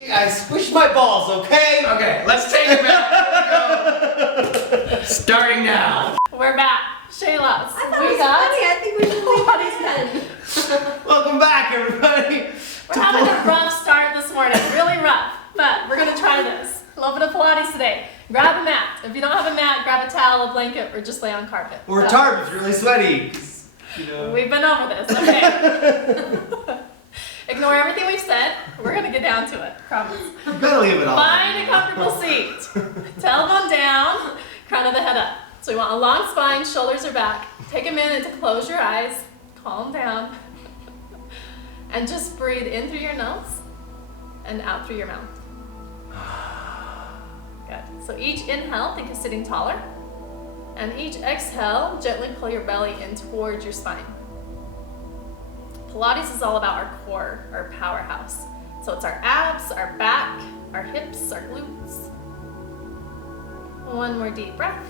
I squish my balls, okay? Okay, let's take it back. Starting now. We're back. ShayLoss. I thought it was funny. I think we should leave it in. Welcome back, everybody. We're having a rough start this morning, really rough, but we're gonna try this. A little bit of Pilates today. Grab a mat. If you don't have a mat, grab a towel, a blanket, or just lay on carpet. Or a tarp if you're really sweaty. 'Cause, you know. We've been over this, okay? Ignore everything we've said. We're gonna get down to it, promise. You gotta leave it all. Find a comfortable seat. Tailbone down, crown of the head up. So we want a long spine, shoulders are back. Take a minute to close your eyes, calm down, and just breathe in through your nose and out through your mouth. Good. So each inhale, think of sitting taller. And each exhale, gently pull your belly in towards your spine. Pilates is all about our core, our powerhouse. So it's our abs, our back, our hips, our glutes. One more deep breath.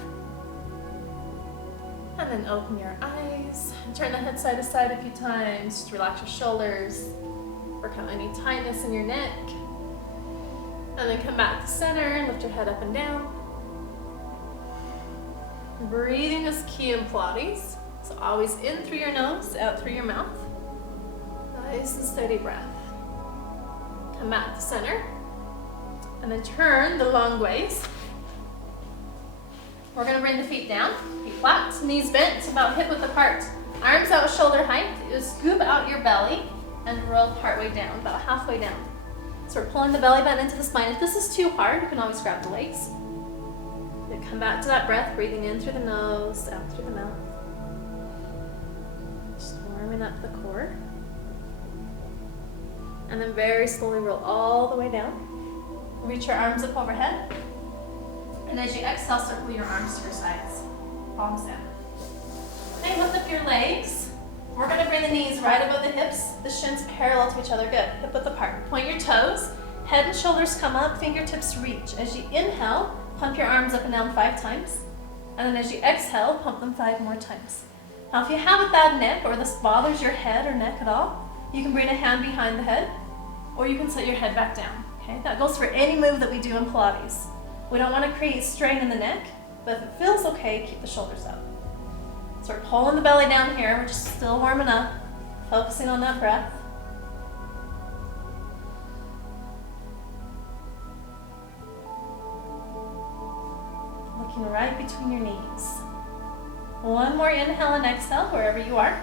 And then open your eyes. And turn the head side to side a few times. Just relax your shoulders. Work out any tightness in your neck. And then come back to center and lift your head up and down. Breathing is key in Pilates. So always in through your nose, out through your mouth. Nice and steady breath. Come back to center. And then turn the long ways. We're gonna bring the feet down, feet flat, knees bent, about hip width apart. Arms out shoulder height. You scoop out your belly and roll partway down, about halfway down. So we're pulling the belly button into the spine. If this is too hard, you can always grab the legs. Then come back to that breath, breathing in through the nose, out through the mouth. Just warming up the core. And then very slowly roll all the way down. Reach your arms up overhead. And as you exhale, circle your arms to your sides. Palms down. Okay, lift up your legs. We're going to bring the knees right above the hips. The shins parallel to each other. Good. Hip width apart. Point your toes. Head and shoulders come up. Fingertips reach. As you inhale, pump your arms up and down 5 times. And then as you exhale, pump them 5 more times. Now if you have a bad neck or this bothers your head or neck at all, you can bring a hand behind the head, or you can set your head back down. Okay, that goes for any move that we do in Pilates. We don't want to create strain in the neck, but if it feels okay, keep the shoulders up. So we're pulling the belly down here. We're just still warming up, focusing on that breath. Looking right between your knees. One more inhale and exhale, wherever you are.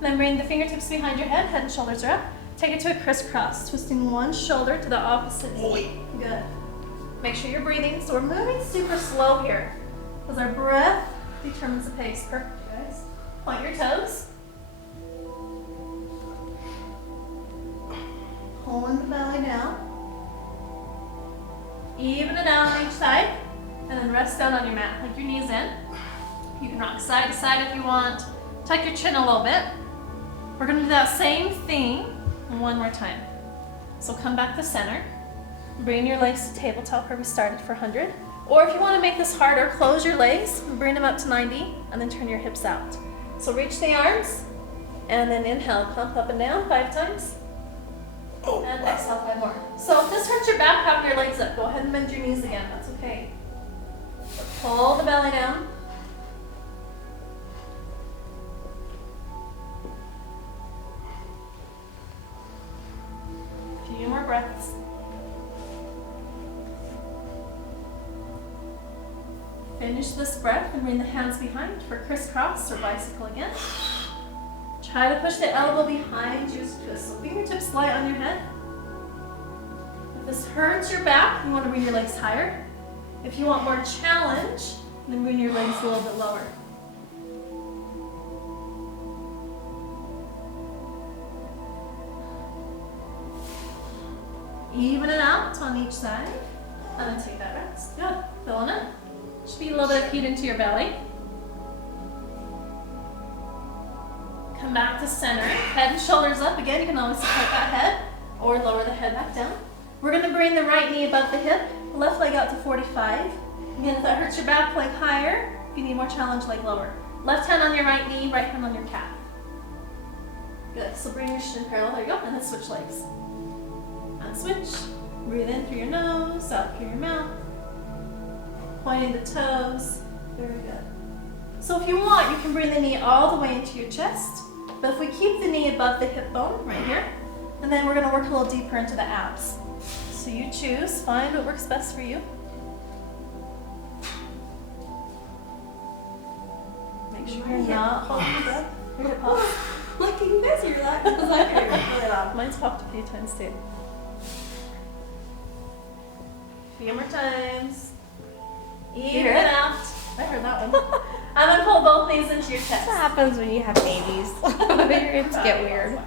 Then bring the fingertips behind your head and shoulders are up. Take it to a crisscross, twisting one shoulder to the opposite knee. Good. Make sure you're breathing. So we're moving super slow here, because our breath determines the pace. Perfect, guys. Point your toes. Pulling the belly down. Even it out on each side. And then rest down on your mat. Hug your knees in. You can rock side to side if you want. Tuck your chin a little bit. We're going to do that same thing one more time. So come back to center. Bring your legs to tabletop where we started for 100. Or if you want to make this harder, close your legs, bring them up to 90, and then turn your hips out. So reach the arms, and then inhale, pump up and down 5 times. And exhale 5 more. So if this hurts your back, have your legs up. Go ahead and bend your knees again. That's okay. So pull the belly down. Few more breaths. Finish this breath and bring the hands behind for crisscross or bicycle again. Try to push the elbow behind you as you twist. So fingertips light on your head. If this hurts your back, you want to bring your legs higher. If you want more challenge, then bring your legs a little bit lower. Even it out on each side, and then take that rest. Good, filling it. Should be a little bit of heat into your belly. Come back to center, head and shoulders up. Again, you can always support that head, or lower the head back down. We're gonna bring the right knee above the hip, left leg out to 45. Again, if that hurts your back, leg higher. If you need more challenge, leg lower. Left hand on your right knee, right hand on your calf. Good, so bring your shin parallel, there you go, and then switch legs. then switch. Breathe in through your nose, out through your mouth. Pointing the toes. Very good. So if you want, you can bring the knee all the way into your chest. But if we keep the knee above the hip bone, right here, and then we're gonna work a little deeper into the abs. So you choose, find what works best for you. Make sure you're not holding your breath. Your hip up. Look at you guys, you're like, really loud. Mine's popped a few times too. A few more times. Even hear it it? out. I heard that one. And then pull both knees into your chest. What happens when you have babies? Your hips get weird.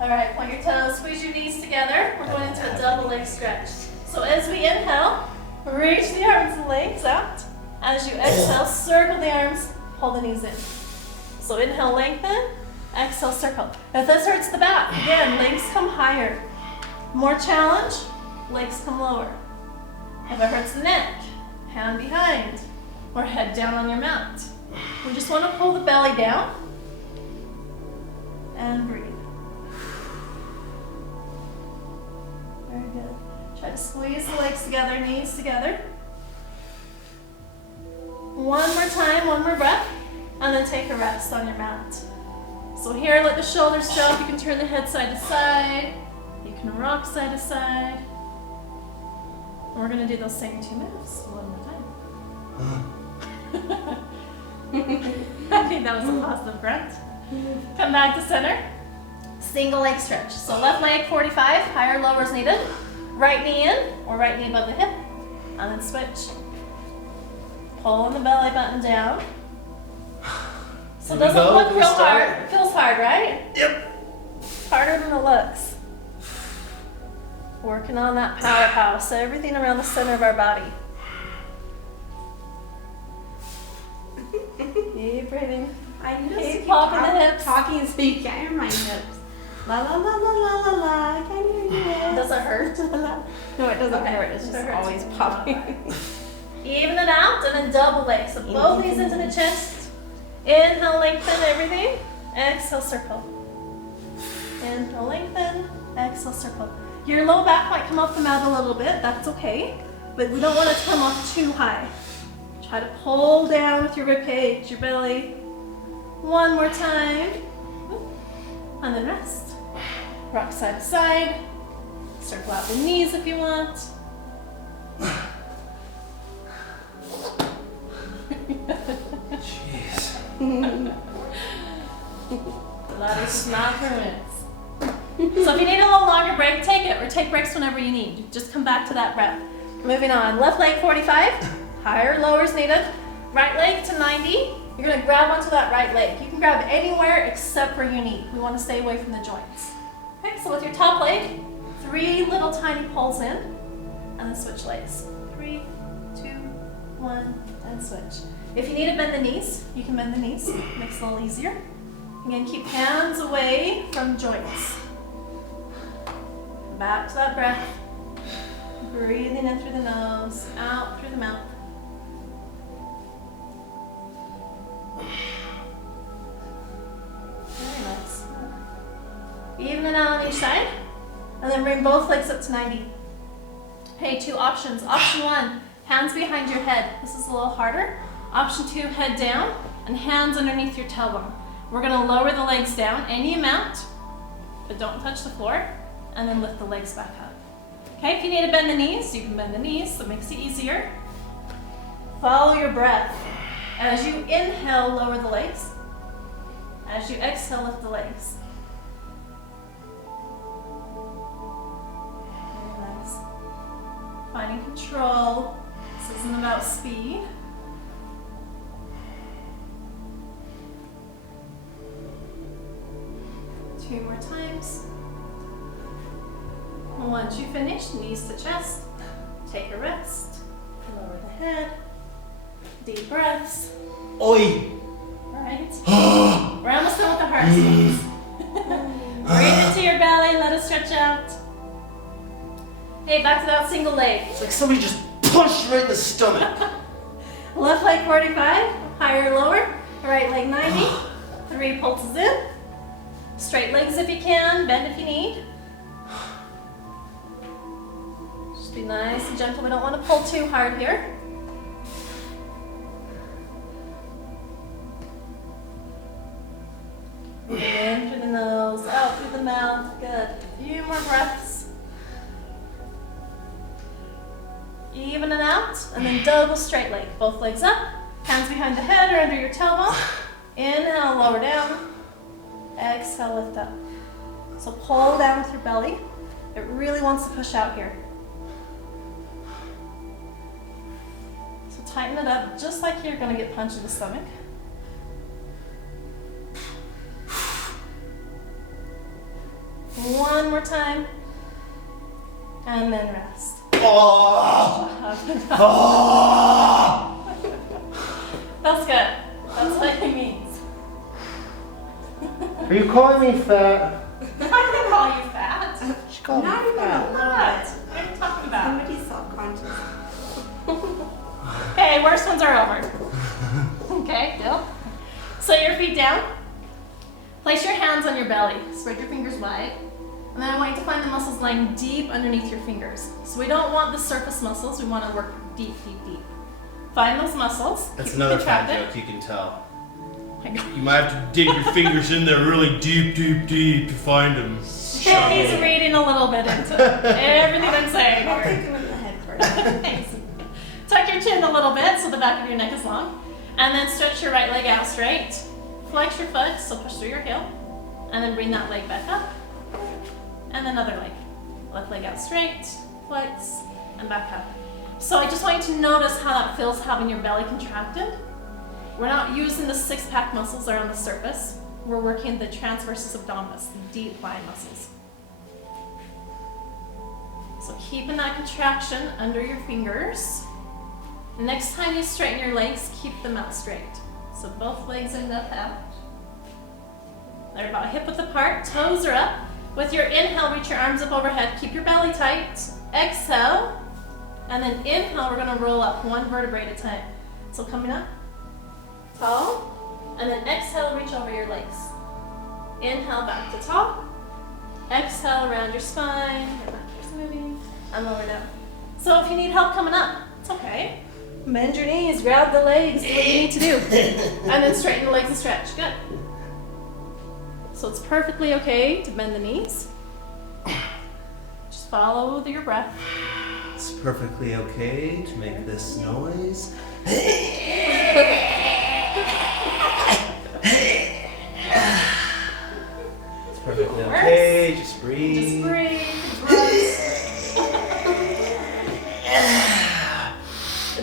All right, point your toes, squeeze your knees together. We're going into a double leg stretch. So as we inhale, reach the arms and legs out. As you exhale, circle the arms, pull the knees in. So inhale, lengthen, exhale, circle. If this hurts the back, again, legs come higher. More challenge, legs come lower. If it hurts the neck, hand behind, or head down on your mat. We just want to pull the belly down and breathe. Very good. Try to squeeze the legs together, knees together. One more time, one more breath, and then take a rest on your mat. So here, let the shoulders drop. You can turn the head side to side. You can rock side to side. And we're going to do those same 2 moves one more time. I think that was a positive grunt. Come back to center. Single leg stretch. So left leg 45, higher lower is needed. Right knee in or right knee above the hip. And then switch. Pulling the belly button down. So it Here we doesn't go. look Can we real start? hard. It feels hard, right? Yep. Harder than it looks. Working on that powerhouse. So everything around the center of our body. Keep breathing. I just Keep popping the hips. Talking so you can't hear my hips. La la la la la la la. I can't hear you. Does it hurt? No, it doesn't Okay. hurt. It's It just hurts. always popping. Even it out and then double leg. So both knees into the chest. Inhale, lengthen everything. Exhale, circle. Inhale, lengthen. Exhale, circle. Your low back might come off the mat a little bit. That's okay. But we don't want it to come off too high. Try to pull down with your ribcage, your belly. One more time. And then rest. Rock side to side. Circle out the knees if you want. Jeez. Pilates is not for minutes. So if you need a little longer break, take it, or take breaks whenever you need. Just come back to that breath. Moving on. Left leg 45. Higher, lower is needed. Right leg to 90. You're going to grab onto that right leg. You can grab anywhere except for your knee. We want to stay away from the joints. Okay, so with your top leg, 3 little tiny pulls in, and then switch legs. 3, 2, 1, and switch. If you need to bend the knees, you can bend the knees. Makes it a little easier. Again, keep hands away from joints. Back to that breath. Breathing in through the nose, out through the mouth. Very nice. Even it out on each side. And then bring both legs up to 90. Okay, 2 options. Option 1, hands behind your head. This is a little harder. Option 2, head down and hands underneath your tailbone. We're going to lower the legs down any amount, but don't touch the floor, and then lift the legs back up. Okay, if you need to bend the knees, you can bend the knees. That makes it easier. Follow your breath. As you inhale, lower the legs. As you exhale, lift the legs. Very nice. Finding control. This isn't about speed. Two more times. Once you finish, knees to chest, take a rest, lower the head, deep breaths. Oi! Alright. We're almost done with the hard stuff. Breathe into your belly, let it stretch out. Hey, back to that single leg. It's like somebody just punched right in the stomach. Left leg 45, higher, lower. Right leg 90. 3 pulses in. Straight legs if you can, bend if you need. Just be nice and gentle. We don't want to pull too hard here. In through the nose, out through the mouth. Good. A few more breaths. Even it out, and then double straight leg. Both legs up, hands behind the head or under your tailbone. Inhale, lower down. Exhale, lift up. So pull down with your belly. It really wants to push out here. So tighten it up just like you're going to get punched in the stomach. One more time. And then rest. Oh. Oh. That's good. That's what he means. Are you calling me fat? I didn't call you fat. She called Not me even a fat. little What? bit. What are you talking about? Somebody's self-conscious. Okay, worst ones are over. Okay, Bill. So your feet down. Place your hands on your belly. Spread your fingers wide. And then I want you to find the muscles lying deep underneath your fingers. So we don't want the surface muscles. We want to work deep, deep, deep. Find those muscles. That's Keep them another fat contracted. joke you can tell. My God. You might have to dig your fingers in there really deep, deep, deep to find them. He's reading a little bit into everything I'm saying I'll here. take him in the head first. Thanks. Tuck your chin a little bit so the back of your neck is long. And then stretch your right leg out straight. Flex your foot, so push through your heel. And then bring that leg back up. And another leg. Left leg out straight, flex, and back up. So I just want you to notice how that feels having your belly contracted. We're not using the six-pack muscles that are on the surface. We're working the transversus abdominis, the deep lying muscles. So keeping that contraction under your fingers. Next time you straighten your legs, keep them out straight. So both legs end up out. They're about hip width apart, toes are up. With your inhale, reach your arms up overhead, keep your belly tight. Exhale, and then inhale, we're gonna roll up one vertebrae at a time. So coming up, tall, and then exhale, reach over your legs. Inhale, back to tall. Exhale, around your spine, your back is moving, and lower down. So if you need help coming up, it's okay. Bend your knees, grab the legs, do what you need to do. And then straighten the legs and stretch, good. So it's perfectly okay to bend the knees. Just follow your breath. It's perfectly okay to make this noise. It's perfectly okay. Just breathe. Just breathe. Breath.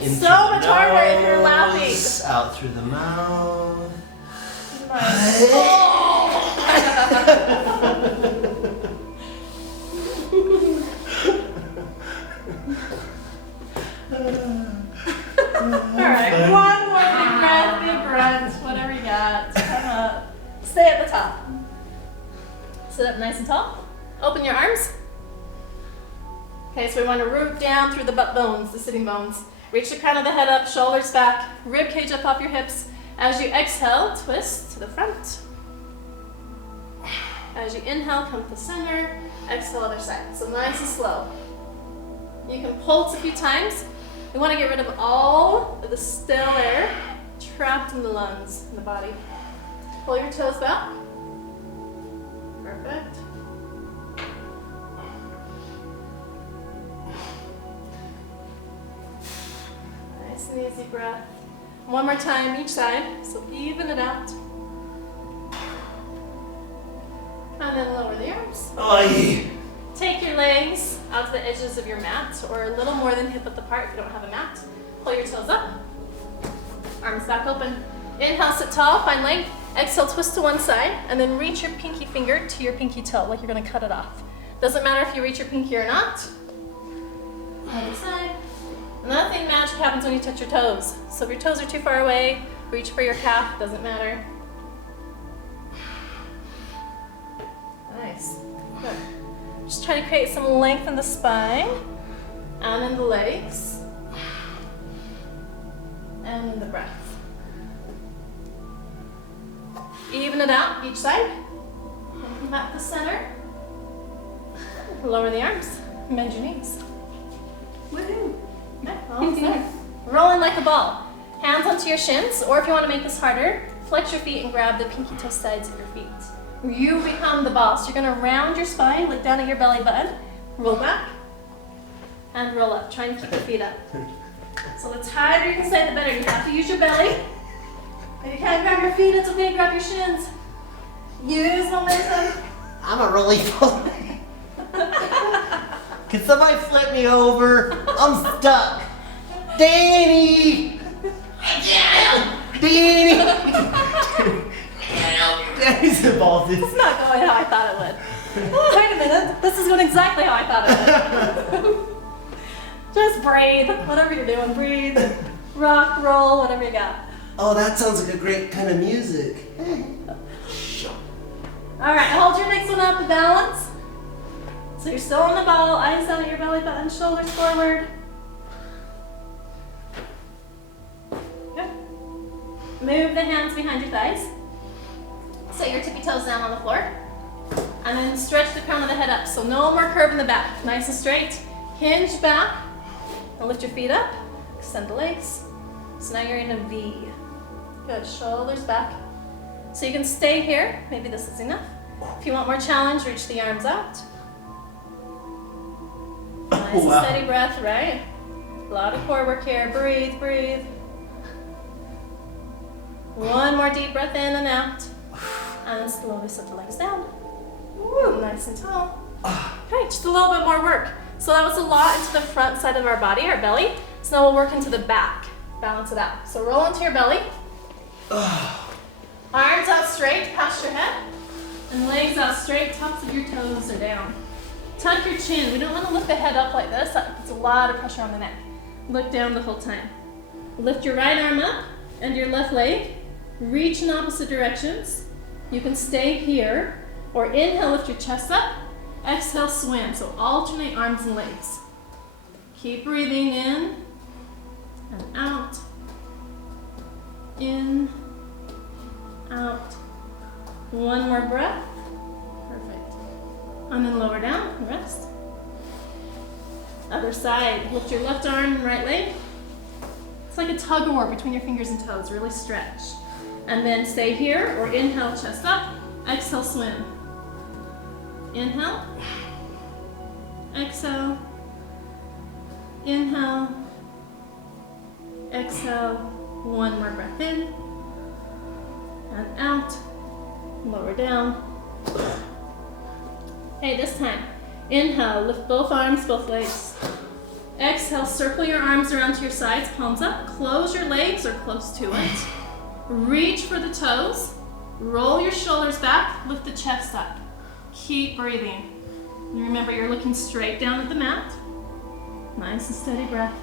It's so much harder if you're laughing. Out through the mouth. Nice. Alright, one more big breath, whatever you got. Come up. Stay at the top. Sit up nice and tall. Open your arms. Okay, so we want to root down through the butt bones, the sitting bones. Reach the crown of the head up, shoulders back, rib cage up off your hips. As you exhale, twist to the front. As you inhale, come to the center. Exhale, other side. So nice and slow. You can pulse a few times. We want to get rid of all of the stale air trapped in the lungs, in the body. Pull your toes back. Perfect. Nice and easy breath. One more time each side, so even it out. And then lower the arms. Oi. Take your legs out to the edges of your mat, or a little more than hip width apart if you don't have a mat. Pull your toes up. Arms back open. Inhale, sit tall, find length. Exhale, twist to one side, and then reach your pinky finger to your pinky toe, like you're gonna cut it off. Doesn't matter if you reach your pinky or not. Other side. Nothing magic happens when you touch your toes. So if your toes are too far away, reach for your calf, doesn't matter. Nice. Good. Just try to create some length in the spine and in the legs and in the breath. Even it out each side. And come back to center. Lower the arms. Bend your knees. Woohoo! Okay, almost there. Rolling like a ball. Hands onto your shins, or if you want to make this harder, flex your feet and grab the pinky toe sides of your feet. You become the ball. So you're going to round your spine, look down at your belly button, roll back, and roll up. Try and keep your feet up. So the tighter you can stay, the better. You have to use your belly. If you can't grab your feet, it's okay, grab your shins. Use momentum. I'm a really Can somebody flip me over? I'm stuck. Danny! Danny! Danny's involved. It's not going how I thought it would. Oh, wait a minute. This is going exactly how I thought it would. Just breathe. Whatever you're doing, breathe. Rock, roll, whatever you got. Oh, that sounds like a great kind of music. All right, hold your next one up, balance. So you're still on the ball, eyes down at your belly button, shoulders forward. Good. Move the hands behind your thighs. Set your tippy toes down on the floor. And then stretch the crown of the head up. So no more curve in the back. Nice and straight. Hinge back. And lift your feet up. Extend the legs. So now you're in a V. Good. Shoulders back. So you can stay here. Maybe this is enough. If you want more challenge, reach the arms out. Nice and steady breath, right? A lot of core work here. Breathe, breathe. One more deep breath in and out. And slowly set the legs down. Woo, nice and tall. Okay, just a little bit more work. So that was a lot into the front side of our body, our belly. So now we'll work into the back. Balance it out. So roll into your belly. Arms out straight past your head. And legs out straight, tops of your toes are down. Tuck your chin. We don't want to lift the head up like this. That puts a lot of pressure on the neck. Look down the whole time. Lift your right arm up and your left leg. Reach in opposite directions. You can stay here. Or inhale, lift your chest up. Exhale, swim. So alternate arms and legs. Keep breathing in and out. In, out. One more breath. Perfect. And then lower down and rest. Other side. Lift your left arm and right leg. It's like a tug of war between your fingers and toes. Really stretch. And then stay here or inhale, chest up. Exhale, swim. Inhale. Exhale. Inhale. Exhale. One more breath in. And out. Lower down. Hey, this time. Inhale, lift both arms, both legs. Exhale, circle your arms around to your sides, palms up. Close your legs or close to it. Reach for the toes. Roll your shoulders back, lift the chest up. Keep breathing. And remember, you're looking straight down at the mat. Nice and steady breath.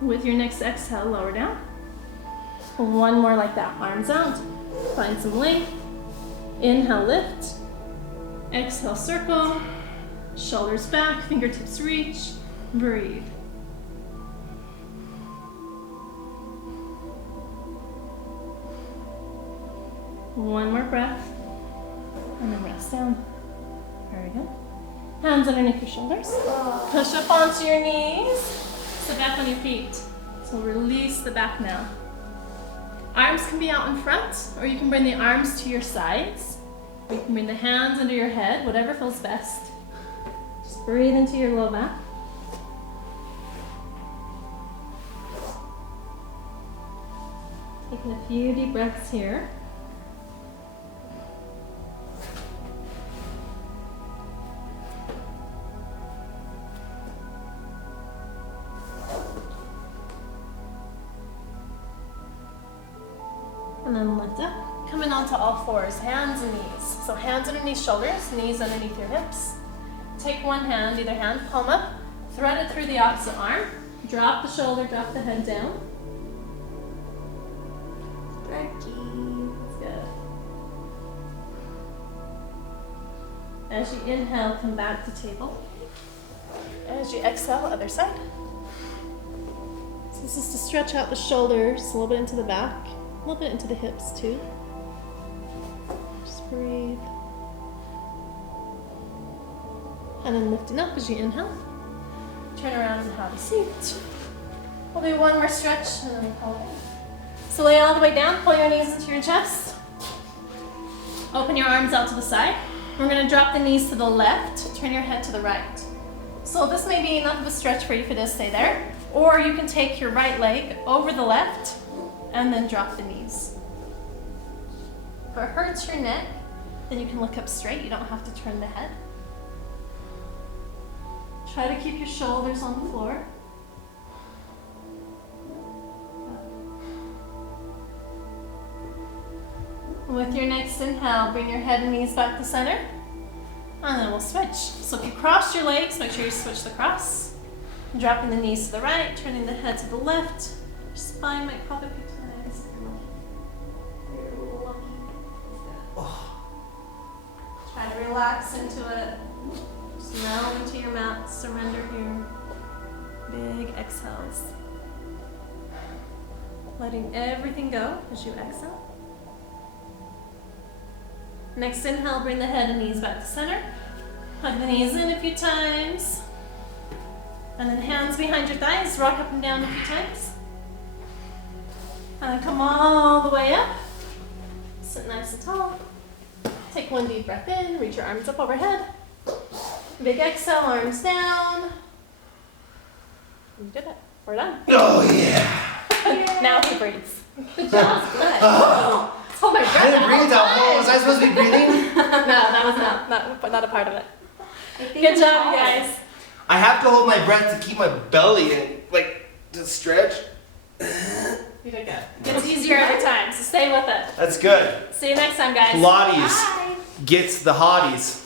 With your next exhale, lower down. One more like that, arms out. Find some length. Inhale, lift. Exhale, circle. Shoulders back, fingertips reach. Breathe. One more breath. And then rest down. Very good. Hands underneath your shoulders. Push up onto your knees. Sit back on your feet. So release the back now. Arms can be out in front, or you can bring the arms to your sides. Or you can bring the hands under your head, whatever feels best. Just breathe into your low back. Taking a few deep breaths here. And then lift up. Coming onto all fours, hands and knees. So hands underneath shoulders, knees underneath your hips. Take one hand, either hand, palm up, thread it through the opposite arm. Drop the shoulder, drop the head down. Stretchy. That's good. As you inhale, come back to table. As you exhale, other side. So this is to stretch out the shoulders, a little bit into the back. A little bit into the hips too. Just breathe. And then lifting up as you inhale. Turn around and have a seat. We'll do one more stretch and then we'll call it. So lay all the way down, pull your knees into your chest. Open your arms out to the side. We're gonna drop the knees to the left, turn your head to the right. So this may be enough of a stretch for you for this, stay there. Or you can take your right leg over the left and then drop the knees. If it hurts your neck, then you can look up straight. You don't have to turn the head. Try to keep your shoulders on the floor. With your next inhale, bring your head and knees back to center. And then we'll switch. So if you cross your legs, make sure you switch the cross. Dropping the knees to the right, turning the head to the left. Your spine might pop a few times. You're lucky. Try to relax into it. Just melt into your mat. Surrender here. Big exhales. Letting everything go as you exhale. Next inhale, bring the head and knees back to center. Hug the knees in a few times. And then hands behind your thighs, rock up and down a few times. And then come all the way up. Sit nice and tall. Take one deep breath in, reach your arms up overhead. Big exhale, arms down. You did it. We're done. Oh yeah. Now he breathes. Good job. Good. Oh my I god. didn't breathe out. Oh, was I supposed to be breathing? No, that was not a part of it. Good job, you guys. I have to hold my breath to keep my belly and like to stretch. You did good. Gets easier every time, so stay with it. That's good. See you next time, guys. Pilates Bye. gets the hotties.